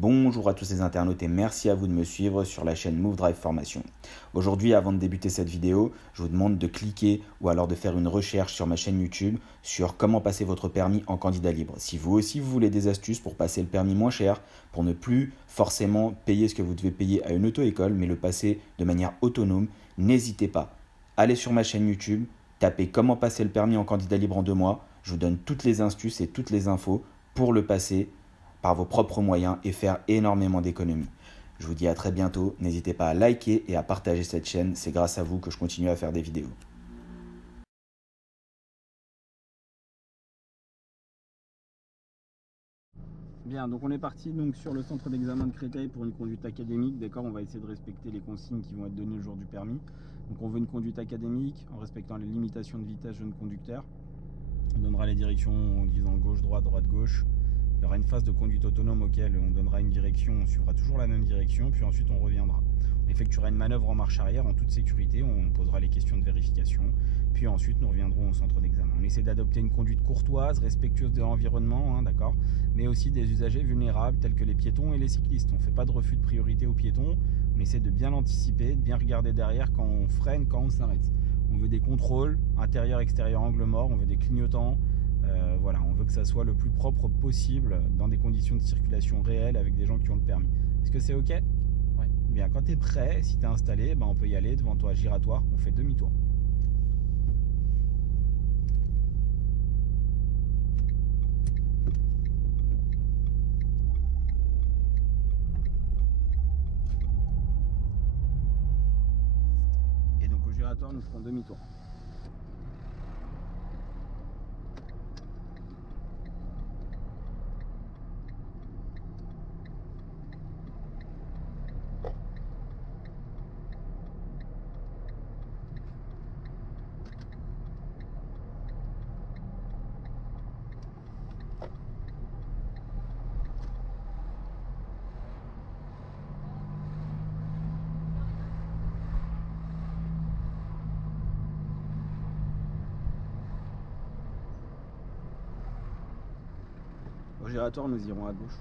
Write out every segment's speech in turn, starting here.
Bonjour à tous les internautes et merci à vous de me suivre sur la chaîne Move Drive Formation. Aujourd'hui, avant de débuter cette vidéo, je vous demande de cliquer ou alors de faire une recherche sur ma chaîne YouTube sur comment passer votre permis en candidat libre. Si vous aussi vous voulez des astuces pour passer le permis moins cher, pour ne plus forcément payer ce que vous devez payer à une auto-école, mais le passer de manière autonome, n'hésitez pas. Allez sur ma chaîne YouTube, tapez comment passer le permis en candidat libre en 2 mois. Je vous donne toutes les astuces et toutes les infos pour le passer par vos propres moyens et faire énormément d'économies. Je vous dis à très bientôt, n'hésitez pas à liker et à partager cette chaîne, c'est grâce à vous que je continue à faire des vidéos. Bien, donc on est parti donc sur le centre d'examen de Créteil pour une conduite académique. D'accord, on va essayer de respecter les consignes qui vont être données le jour du permis. Donc on veut une conduite académique en respectant les limitations de vitesse jeune conducteur. On donnera les directions en disant gauche, droite, droite, gauche. Il y aura une phase de conduite autonome auquel on donnera une direction, on suivra toujours la même direction, puis ensuite on reviendra. On effectuera une manœuvre en marche arrière en toute sécurité, on posera les questions de vérification, puis ensuite nous reviendrons au centre d'examen. On essaie d'adopter une conduite courtoise, respectueuse de l'environnement, d'accord, mais aussi des usagers vulnérables tels que les piétons et les cyclistes. On ne fait pas de refus de priorité aux piétons, on essaie de bien l'anticiper, de bien regarder derrière quand on freine, quand on s'arrête. On veut des contrôles, intérieur, extérieur, angle mort, on veut des clignotants. Voilà, on veut que ça soit le plus propre possible dans des conditions de circulation réelles avec des gens qui ont le permis. Est-ce que c'est ok? Ouais. Bien, quand tu es prêt, si tu es installé, on peut y aller. Devant toi, giratoire, on fait demi-tour. Et donc au giratoire, nous ferons demi-tour. Au giratoire, nous irons à gauche.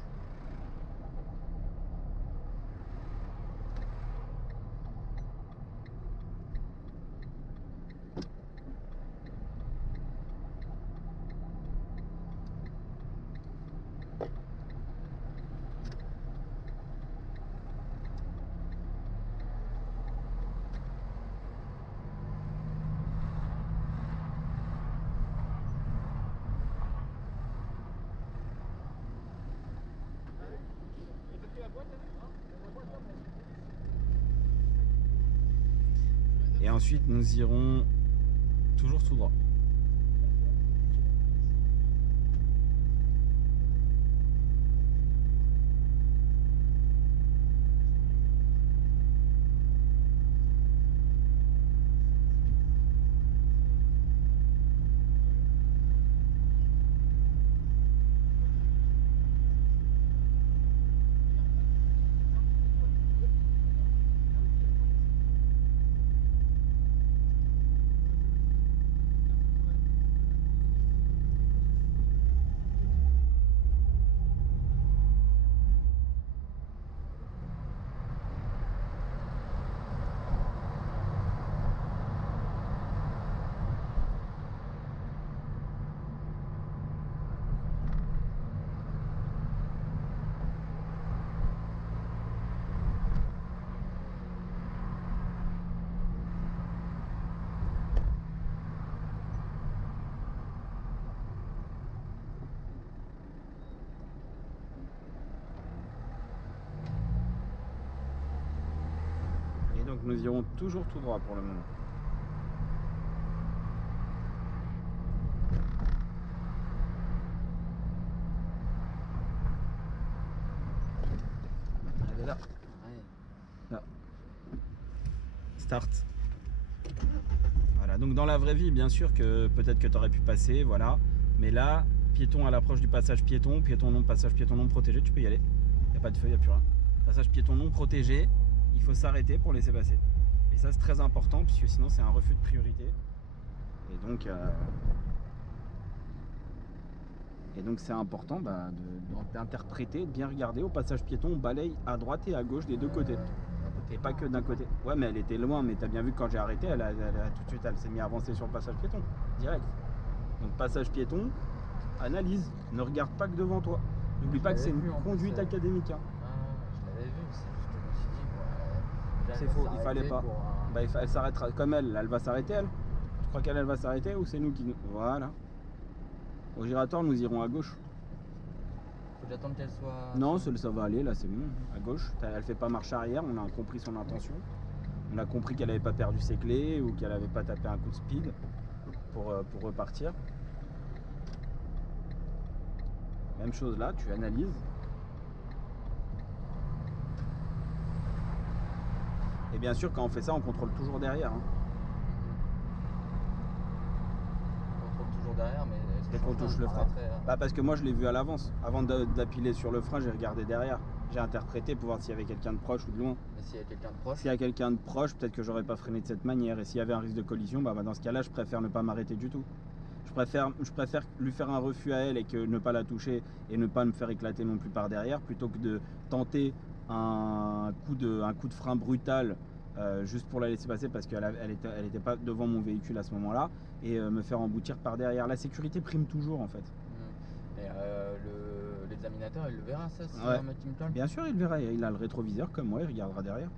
Et ensuite, nous irons toujours tout droit. Donc nous irons toujours tout droit pour le moment. Elle est là. Là. Start. Voilà, donc dans la vraie vie, bien sûr que peut-être que tu aurais pu passer, voilà. Mais là, piéton à l'approche du passage piéton, passage piéton non protégé, tu peux y aller. Il n'y a pas de feu, il n'y a plus rien. Passage piéton non protégé, il faut s'arrêter pour laisser passer. Et ça c'est très important puisque sinon c'est un refus de priorité. Et Et donc c'est important d'interpréter, de bien regarder. Au passage piéton, on balaye à droite et à gauche des deux côtés. Et pas que d'un côté. Ouais, mais elle était loin, mais t'as bien vu que quand j'ai arrêté, elle a tout de suite, elle s'est mise à avancer sur le passage piéton, direct. Donc passage piéton, analyse, ne regarde pas que devant toi. N'oublie pas que c'est une conduite académique. Hein. Je l'avais vu, c'est juste que je me suis dit, c'est faux, il fallait pas. Bah, elle s'arrêtera comme elle va s'arrêter elle. Tu crois qu'elle va s'arrêter ou c'est nous qui... Voilà. Au giratoire, nous irons à gauche. Faut que j'attende qu'elle soit... Non, ça va aller, là c'est bon, à gauche. Elle fait pas marche arrière, on a compris son intention. On a compris qu'elle n'avait pas perdu ses clés ou qu'elle n'avait pas tapé un coup de speed pour repartir. Même chose là, tu analyses. Et bien sûr, quand on fait ça, on contrôle toujours derrière. Hein. On contrôle toujours derrière, mais... Dès qu'on touche le frein. Bah parce que moi je l'ai vu à l'avance. Avant d'appuyer sur le frein, j'ai regardé derrière. J'ai interprété pour voir s'il y avait quelqu'un de proche ou de loin. Mais s'il y a quelqu'un de proche... S'il y a quelqu'un de proche, peut-être que j'aurais pas freiné de cette manière. Et s'il y avait un risque de collision, bah dans ce cas-là, je préfère ne pas m'arrêter du tout. Je préfère lui faire un refus à elle et que ne pas la toucher et ne pas me faire éclater non plus par derrière, plutôt que de tenter un coup de frein brutal juste pour la laisser passer parce qu'elle était pas devant mon véhicule à ce moment-là et me faire emboutir par derrière. La sécurité prime toujours en fait. Et l'examinateur, il le verra ça si ouais. un mec qui me colle. Bien sûr, il le verra. Il a le rétroviseur comme moi, il regardera derrière.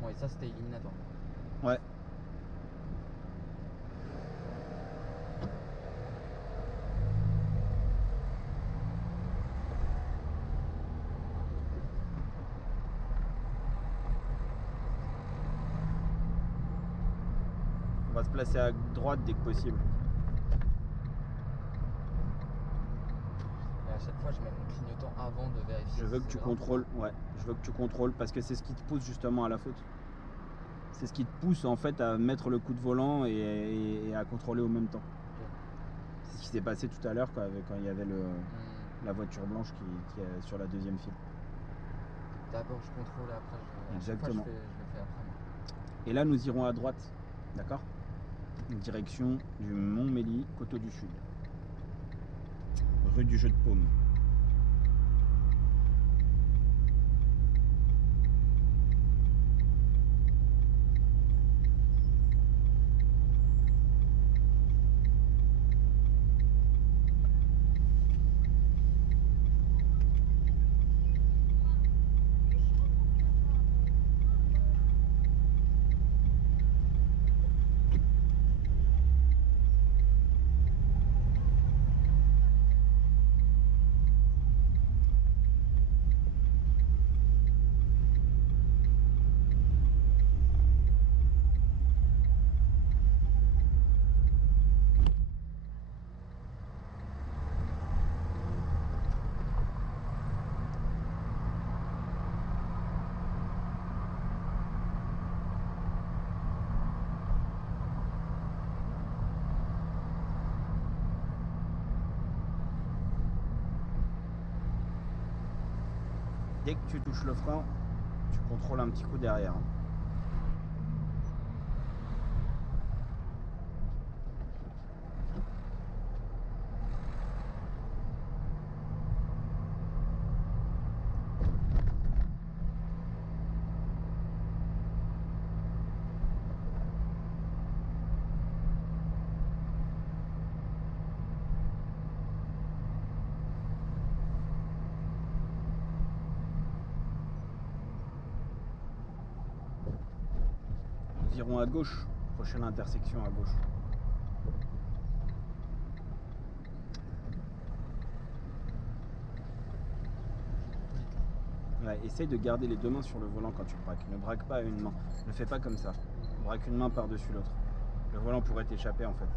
Bon, et ça, c'était éliminatoire. Ouais. On va se placer à droite dès que possible. Et à chaque fois, je mets mon clignotant avant de vérifier. Je veux que tu contrôles, ouais. Je veux que tu contrôles parce que c'est ce qui te pousse justement à la faute. C'est ce qui te pousse en fait à mettre le coup de volant et à contrôler au même temps. Okay. C'est ce qui s'est passé tout à l'heure quand il y avait la voiture blanche qui est sur la deuxième file. D'abord je contrôle et après Exactement. Je le fais après moi. Et là nous irons à droite, d'accord? Direction du Mont-Mély, Coteau du Sud. Rue du Jeu de Paume. Dès que tu touches le frein, tu contrôles un petit coup derrière. Nous irons à gauche, prochaine intersection à gauche. Ouais, essaye de garder les deux mains sur le volant quand tu braques. Ne braque pas à une main. Ne fais pas comme ça. Braque une main par-dessus l'autre. Le volant pourrait t'échapper en fait.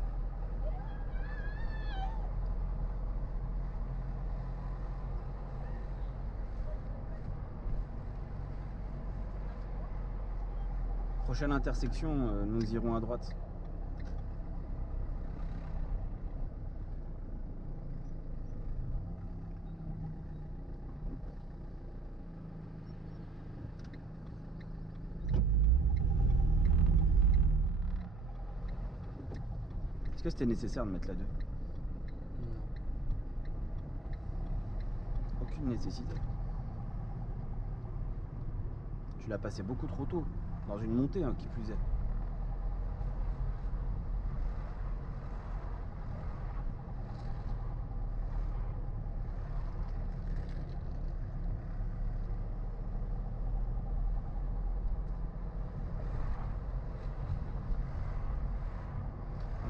Prochaine intersection, nous irons à droite. Est-ce que c'était nécessaire de mettre la 2? Non. Aucune nécessité. Tu l'as passé beaucoup trop tôt, dans une montée hein, qui plus est.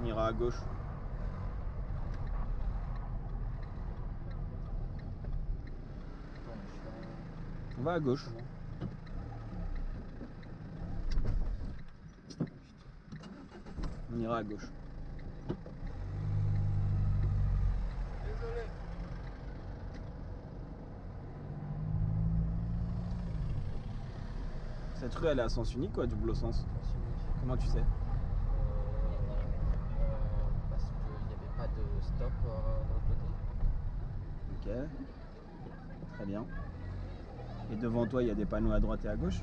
On ira à gauche. Attends, je suis à... On va à gauche. Comment? On ira à gauche. Désolé. Cette rue elle est à sens unique ou à double sens? Sens unique. Comment tu sais? Parce qu'il n'y avait pas de stop de l'autre côté. Ok. Très bien. Et devant toi il y a des panneaux à droite et à gauche?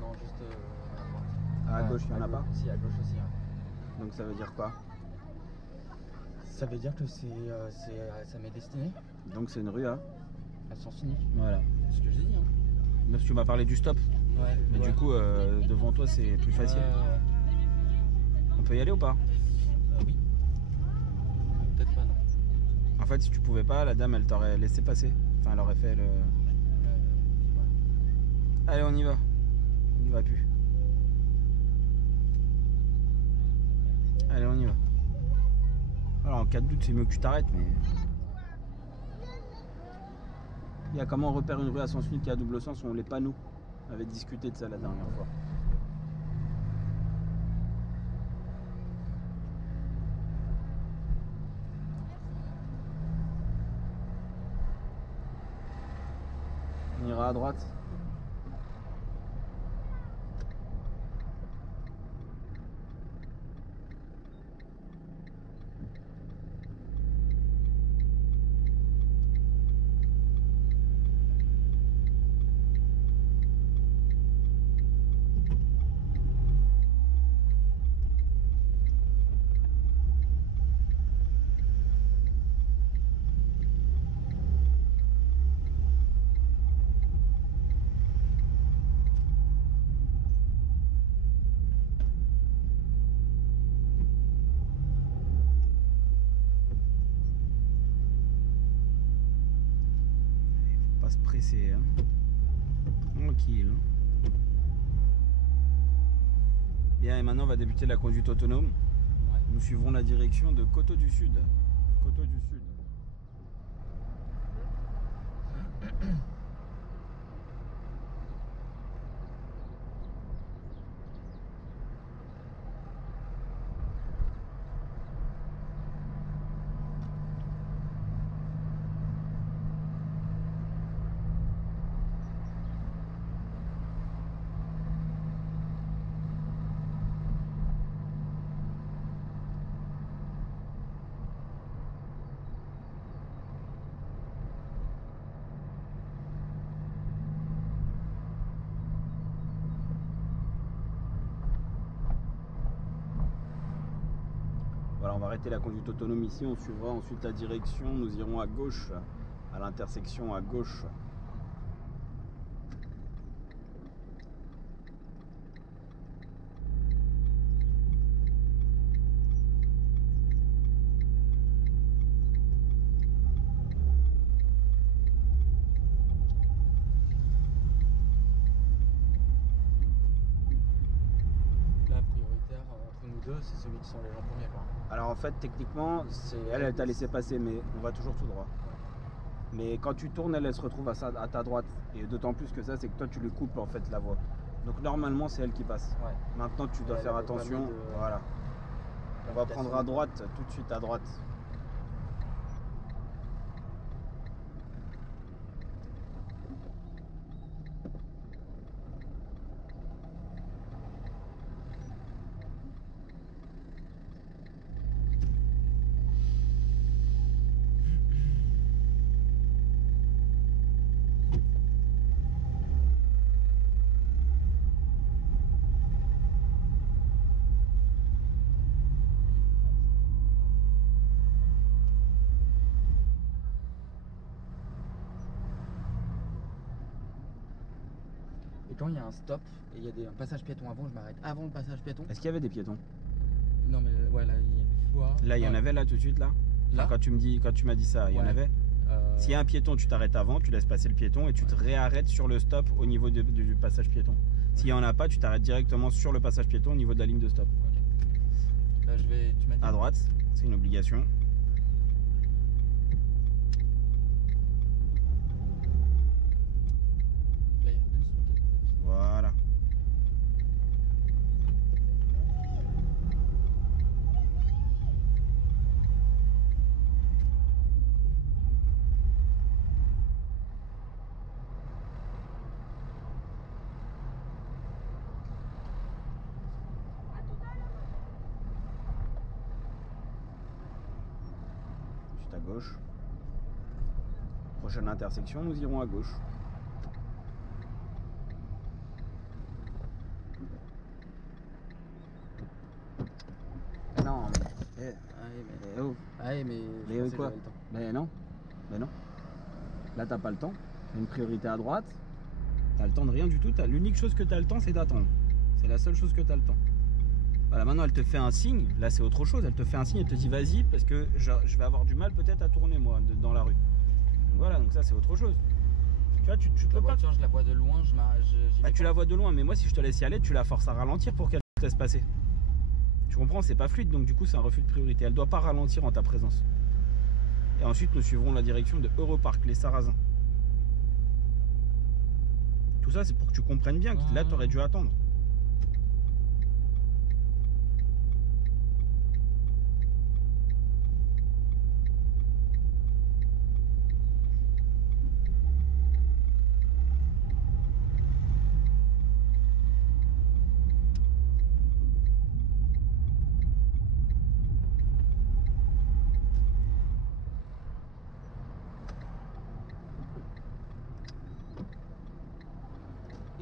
Non, juste à droite. À gauche il n'y en a pas? Si, à gauche aussi. Ouais. Donc ça veut dire quoi? Ça veut dire que ça m'est destiné Donc c'est une rue à... à sens unique. Voilà. C'est ce que j'ai dit. Hein. Parce que tu m'as parlé du stop. Ouais. Mais du coup devant toi c'est plus facile. On peut y aller ou pas? Oui. Peut-être pas, non. En fait si tu pouvais pas, la dame elle t'aurait laissé passer. Enfin elle aurait fait le... Ouais. Allez on y va. On n'y va plus. Allez on y va. Alors en cas de doute c'est mieux que tu t'arrêtes mais... Il y a comment on repère une rue à sens unique qui a double sens, on les panneaux. On avait discuté de ça la dernière fois. On ira à droite. Pas se presser, hein. Tranquille. Hein. Bien, et maintenant on va débuter la conduite autonome. Ouais. Nous suivrons la direction de Coteau du Sud. Coteau du Sud. Voilà, on va arrêter la conduite autonome ici, on suivra ensuite la direction, nous irons à gauche, à l'intersection à gauche. Là, prioritaire entre nous deux, c'est celui qui sont les gens premiers, quoi. Alors en fait, techniquement, elle t'a laissé passer, mais on va toujours tout droit. Mais quand tu tournes, elle se retrouve à ta droite. Et d'autant plus que ça, c'est que toi, tu lui coupes en fait la voie. Donc normalement, c'est elle qui passe. Ouais. Maintenant, tu dois Elle faire avait pas attention. mis de- Voilà. On va prendre à droite, tout de suite à droite. Et quand il y a un stop et il y a un passage piéton avant, je m'arrête avant le passage piéton. Est-ce qu'il y avait des piétons? Non mais ouais, là il y a une fois. Là il y en avait là tout de suite là. Là Quand tu m'as dit ça, il y en avait. S'il y a un piéton, tu t'arrêtes avant, tu laisses passer le piéton et tu te réarrêtes sur le stop au niveau du passage piéton. S'il n'y en a pas, tu t'arrêtes directement sur le passage piéton au niveau de la ligne de stop. Ok. Là, tu m'as dit. À droite, c'est une obligation. Là, il y a 2 spots. Voilà. À gauche. Prochaine intersection, nous irons à gauche. Non, mais. Mais quoi? Mais non. Là, t'as pas le temps. T'as une priorité à droite. T'as le temps de rien du tout. L'unique chose que t'as le temps, c'est d'attendre. C'est la seule chose que t'as le temps. Voilà, maintenant elle te fait un signe, là c'est autre chose, elle te fait un signe, elle te dit vas-y parce que je vais avoir du mal peut-être à tourner moi dans la rue. Donc voilà, donc ça c'est autre chose. Tu vois, tu peux pas. Je la vois de loin, tu la vois de loin, mais moi si je te laisse y aller, tu la forces à ralentir pour qu'elle te laisse passer. Tu comprends, c'est pas fluide, donc du coup c'est un refus de priorité. Elle doit pas ralentir en ta présence. Et ensuite nous suivrons la direction de Europark, les Sarrasins. Tout ça c'est pour que tu comprennes bien que là tu aurais dû attendre.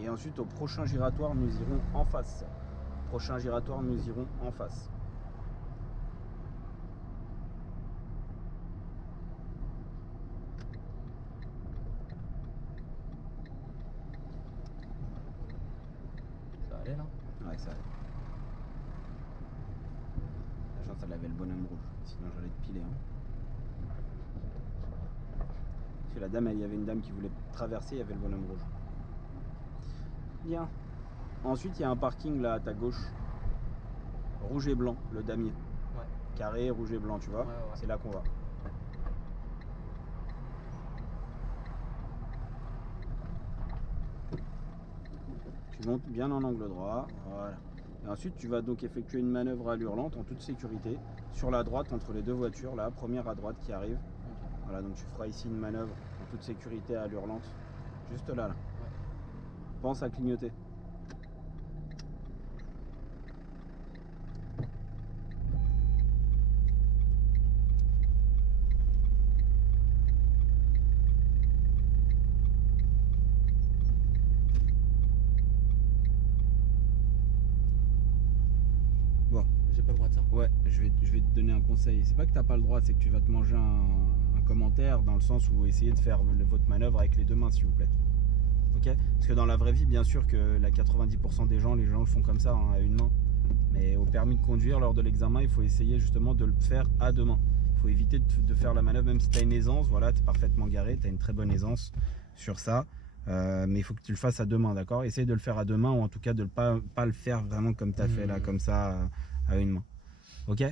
Et ensuite au prochain giratoire nous irons en face. Prochain giratoire nous irons en face. Ça allait là? Ouais, ça allait. La chance elle avait le bonhomme rouge, sinon j'allais te piler. Parce que la dame, il y avait une dame qui voulait traverser, il y avait le bonhomme rouge. Bien. Ensuite, il y a un parking là à ta gauche. Rouge et blanc, le damier. Ouais. Carré, rouge et blanc, tu vois. Ouais. C'est là qu'on va. Tu montes bien en angle droit. Voilà. Et ensuite, tu vas donc effectuer une manœuvre à l'hurlante en toute sécurité. Sur la droite, entre les deux voitures, là, première à droite qui arrive. Okay. Voilà, donc tu feras ici une manœuvre en toute sécurité à l'hurlante. Juste là. Ouais. Pense à clignoter. Bon. J'ai pas le droit de ça. Ouais, je vais te donner un conseil. C'est pas que t'as pas le droit, c'est que tu vas te manger un commentaire dans le sens où essayez de faire votre manœuvre avec les deux mains, s'il vous plaît. Okay, parce que dans la vraie vie, bien sûr que la 90% des gens, les gens le font comme ça, à une main. Mais au permis de conduire, lors de l'examen, il faut essayer justement de le faire à deux mains. Il faut éviter de faire la manœuvre, même si tu as une aisance, voilà, tu es parfaitement garé, tu as une très bonne aisance sur ça. Mais il faut que tu le fasses à deux mains, d'accord? Essaye de le faire à deux mains, ou en tout cas de ne pas le faire vraiment comme tu as fait là, comme ça, à une main. Ok?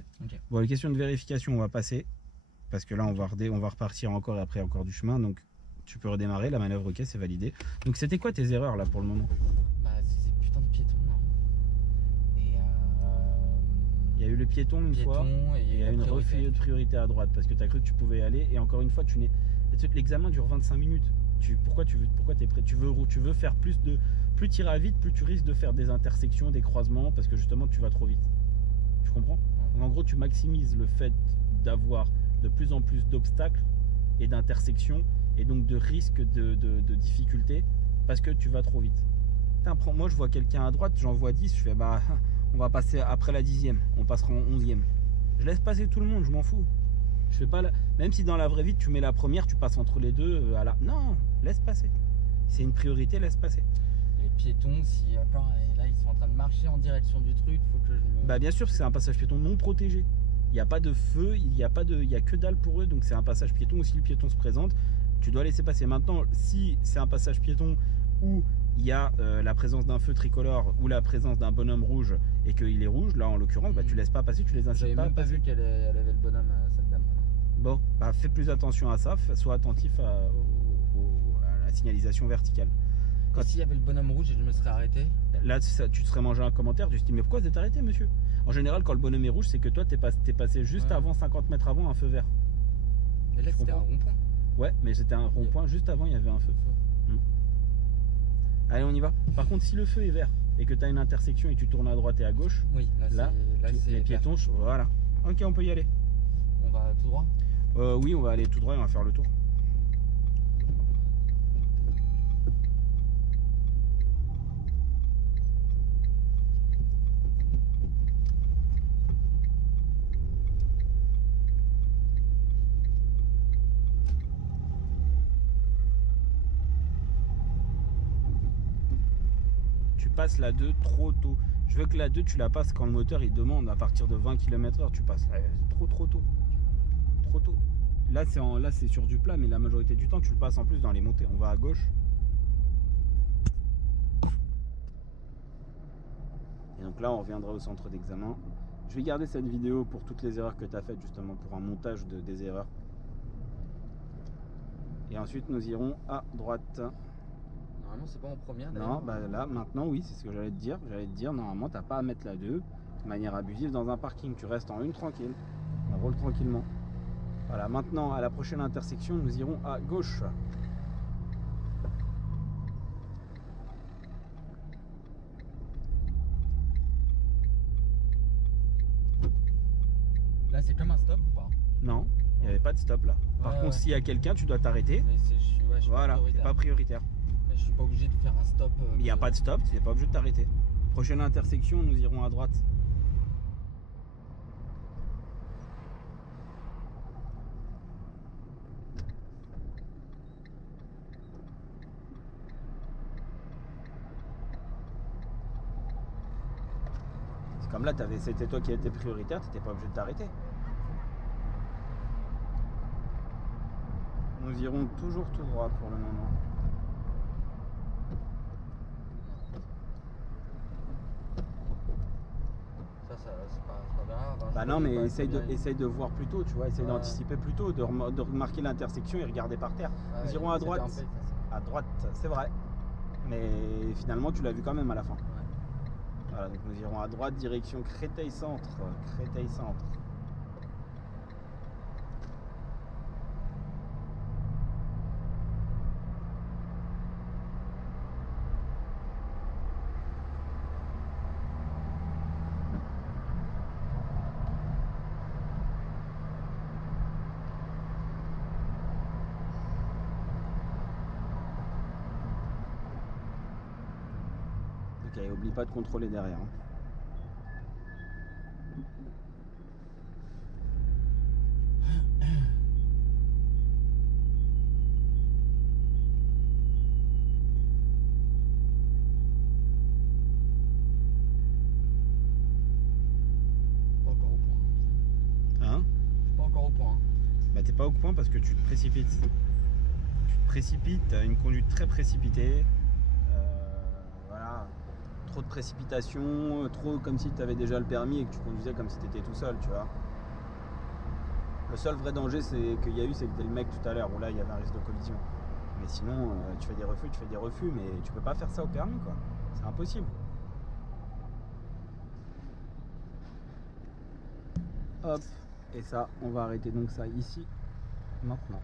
Bon, les questions de vérification, on va passer. Parce que là, on va repartir encore et après encore du chemin. Donc, tu peux redémarrer, la manœuvre, ok, c'est validé. Donc c'était quoi tes erreurs là pour le moment? Bah c'est ces putains de piétons là. Et il y a eu le piéton une fois, et il y a une refus de priorité à droite parce que tu as cru que tu pouvais y aller. Et encore une fois, l'examen dure 25 minutes. Pourquoi t'es prêt? Tu veux faire plus tu iras vite, plus tu risques de faire des intersections, des croisements, parce que justement tu vas trop vite. Tu comprends? Donc en gros, tu maximises le fait d'avoir de plus en plus d'obstacles et d'intersections et donc de risques de difficultés parce que tu vas trop vite. Moi je vois quelqu'un à droite, j'en vois 10, je fais bah on va passer après la 10e, on passera en 11e. Je laisse passer tout le monde, je m'en fous. Je fais pas même si dans la vraie vie tu mets la première, tu passes entre les deux non, laisse passer. C'est une priorité, laisse passer. Les piétons, si attends, et là ils sont en train de marcher en direction du truc, faut que je me... Bah bien sûr, parce que c'est un passage piéton non protégé. Il n'y a pas de feu, il n'y a que dalle pour eux, donc c'est un passage piéton où si le piéton se présente, tu dois laisser passer. Maintenant, si c'est un passage piéton où il y a la présence d'un feu tricolore ou la présence d'un bonhomme rouge et qu'il est rouge, là en l'occurrence, bah, tu laisses pas passer, tu les incites J'avais pas. même pas vu qu'elle avait le bonhomme, cette dame. Bon, bah fais plus attention à ça, sois attentif à la signalisation verticale. Quand s'il y avait le bonhomme rouge, je me serais arrêté. Là, tu te serais mangé un commentaire, tu te dis mais pourquoi vous êtes arrêté, monsieur? En général, quand le bonhomme est rouge, c'est que toi, t'es passé juste avant, 50 mètres avant, un feu vert. Et là, c'était un rond-point. Ouais, mais c'était un rond-point, juste avant, il y avait un feu. Allez, on y va. Par contre, si le feu est vert et que tu as une intersection et tu tournes à droite et à gauche, oui, là les piétons, voilà. Ok, on peut y aller. On va tout droit? Oui, on va aller tout droit et on va faire le tour. Tu passes la 2 trop tôt. Je veux que la 2 tu la passes quand le moteur il demande à partir de 20 km/h. Tu passes trop tôt. Trop tôt. Là c'est sur du plat, mais la majorité du temps tu le passes en plus dans les montées. On va à gauche. Et donc là on reviendra au centre d'examen. Je vais garder cette vidéo pour toutes les erreurs que tu as faites, justement pour un montage des erreurs. Et ensuite nous irons à droite. Normalement c'est pas en première. Non, bah là maintenant oui, c'est ce que j'allais te dire. Normalement t'as pas à mettre la 2 de manière abusive dans un parking. Tu restes en 1 tranquille. On roule tranquillement. Voilà, maintenant à la prochaine intersection, nous irons à gauche. Là c'est comme un stop ou pas? Non, il n'y avait pas de stop là. Par contre, s'il y a quelqu'un, tu dois t'arrêter. Voilà, c'est pas prioritaire. Mais je suis pas obligé de faire un stop. Il n'y a pas de stop, tu n'es pas obligé de t'arrêter. Prochaine intersection, nous irons à droite. C'est comme là, c'était toi qui étais prioritaire, tu n'étais pas obligé de t'arrêter. Nous irons toujours tout droit pour le moment. C'est pas grave. Hein, bah non, mais essaye de voir plus tôt, tu vois, essaye d'anticiper plus tôt, de remarquer l'intersection et regarder par terre. Nous irons à droite. À droite, c'est vrai. Mais finalement, tu l'as vu quand même à la fin. Ouais. Voilà, donc nous irons à droite, direction Créteil Centre. Créteil Centre. Ok, oublie pas de contrôler derrière. Hein. Pas encore au point. Hein? Pas encore au point. Bah t'es pas au point parce que tu te précipites. Tu te précipites, t'as une conduite très précipitée. Voilà. Trop de précipitation, trop comme si tu avais déjà le permis et que tu conduisais comme si tu étais tout seul, tu vois. Le seul vrai danger qu'il y a eu, c'était le mec tout à l'heure où là il y avait un risque de collision. Mais sinon, tu fais des refus, mais tu peux pas faire ça au permis, quoi. C'est impossible. Hop, et ça, on va arrêter donc ça ici, maintenant.